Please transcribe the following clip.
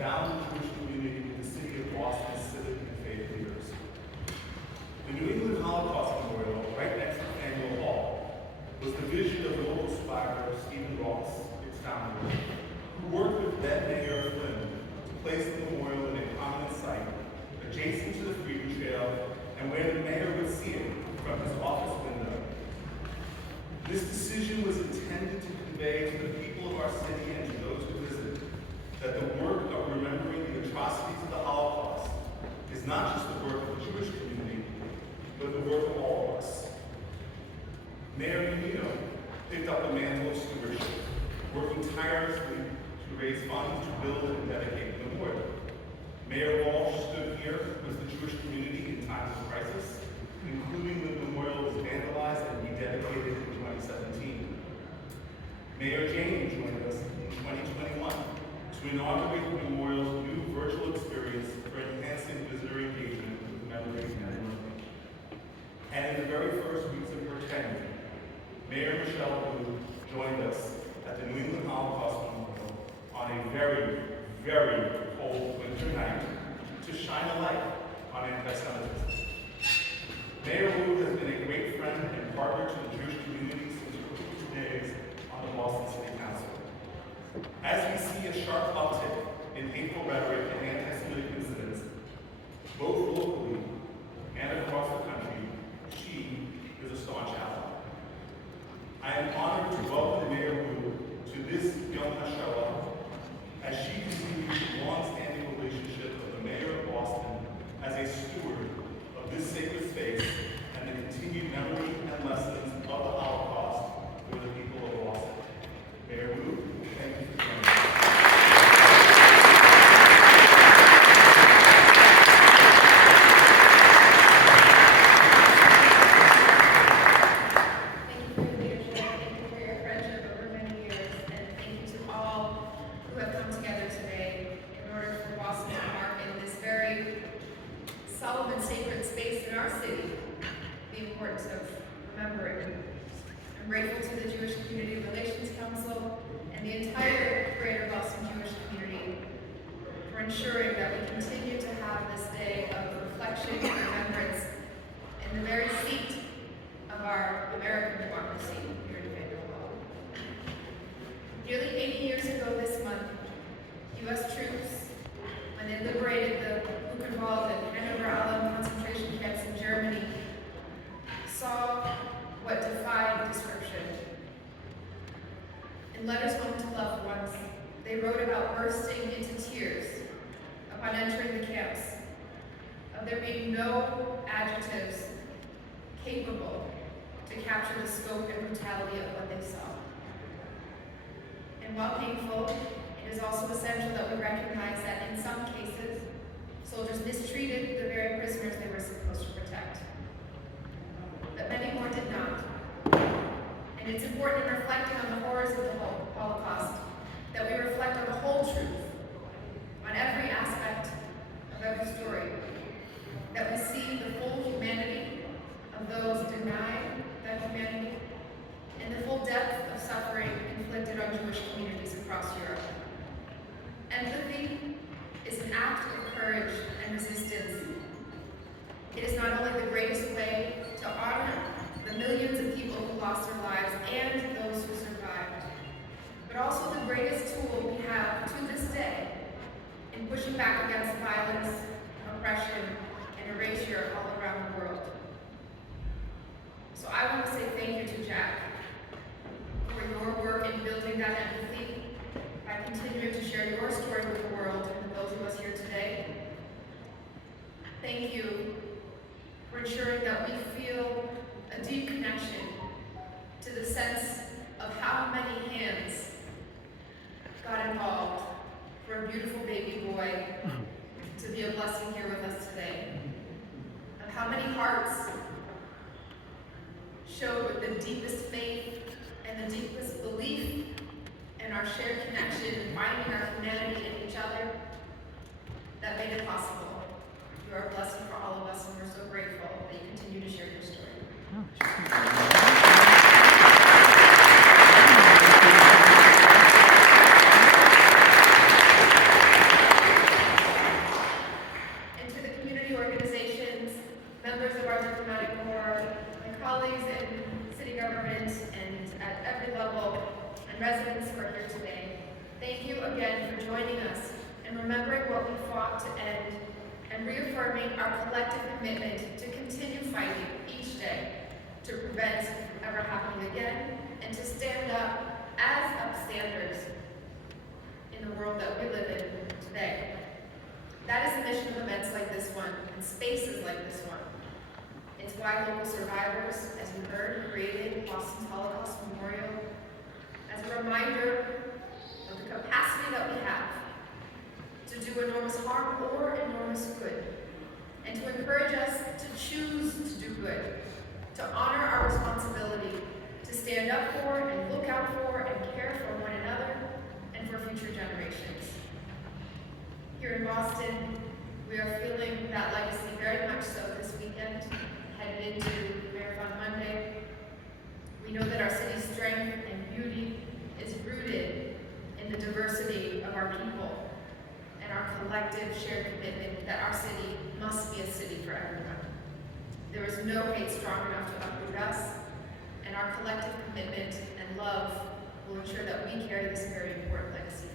bound the Jewish community in the city of Boston's civic and faith leaders. The New England Holocaust Memorial, right next to Faneuil Hall, was the vision of local survivor Stephen Ross, its founder, who worked with then Mayor Flynn to place the memorial in a prominent site adjacent to the Freedom Trail and where the mayor would see it from his office window. This decision was intended to convey to the people of our city and to those who visit that the work of remembering the atrocities of the Holocaust is not just the work of the Jewish community, but the work of all of us. Mayor Menino picked up the mantle of stewardship, working tirelessly to raise funds to build and dedicate the memorial. Mayor Walsh stood here with the Jewish community in times of crisis, including when the memorial was vandalized and rededicated in 2017. Mayor Jane joined us in 2021 to inaugurate the memorial's new virtual experience for enhancing visitor engagement with memories and learning. And in the very first weeks of her tenure, Mayor Michelle Wu joined us at the New England Holocaust Memorial on a very, very cold winter night to shine a light on anti-Semitism. Mayor Wu has been a great friend and partner to the Jewish community since her days on the Boston City Council. As we see a sharp uptick in hateful rhetoric and anti-Semitic incidents, both locally and across the country, she is a staunch ally. I am honored to welcome Mayor Wu to this Yom HaShoah as she continues the long-standing relationship of the Mayor of Boston as a steward of this sacred space and the continued memory and lessons of the Holocaust for the people of Boston. Mayor Wu, thank you for joining us. solemn and sacred space in our city, the importance of remembering. I'm grateful to the Jewish Community Relations Council and the entire Greater Boston Jewish community for ensuring that we continue to have this day of reflection and remembrance in the very seat of our American democracy here in Faneuil Hall. Nearly 80 years ago this month, U.S. troops, when they liberated the Buchenwald and Hanover-Allen concentration camps in Germany, saw what defied description. In letters home to loved ones, they wrote about bursting into tears upon entering the camps, of there being no adjectives capable to capture the scope and brutality of what they saw. And while painful, it is also essential that we recognize that in some cases, soldiers mistreated the very prisoners they were supposed to protect. But many more did not. And it's important in reflecting on the horrors of the Holocaust that we reflect on the whole truth, on every aspect of every story, that we see the full humanity of those denied that humanity, and the full depth of suffering inflicted on Jewish communities across Europe. Empathy is an act of courage and resistance. It is not only the greatest way to honor the millions of people who lost their lives and those who survived, but also the greatest tool we have to this day in pushing back against violence, oppression, and erasure all around the world. So I want to say thank you to Jack for your work in building that empathy by continuing to share your story with the world and with those of us here today. Thank you for ensuring that we feel a deep connection to the sense of how many hands got involved for a beautiful baby boy to be a blessing here with us today. Of how many hearts showed the deepest faith and the deepest belief in our shared connection and finding our humanity in each other that made it possible. You are a blessing for all of us, and we're so grateful that you continue to share your story. joining us in remembering what we fought to end and reaffirming our collective commitment to continue fighting each day to prevent from ever happening again and to stand up as upstanders in the world that we live in today. That is the mission of events like this one and spaces like this one. It's why local survivors, as you heard, created Boston's Holocaust Memorial as a reminder of the capacity that we have to do enormous harm or enormous good, and to encourage us to choose to do good, to honor our responsibility, to stand up for and look out for and care for one another and for future generations. Here in Boston, we are feeling that legacy very much so this weekend, headed into Marathon Monday. We know that our city's strength and beauty is rooted in the diversity of our people and our collective shared commitment that our city must be a city for everyone. There is no hate strong enough to uproot us, and our collective commitment and love will ensure that we carry this very important legacy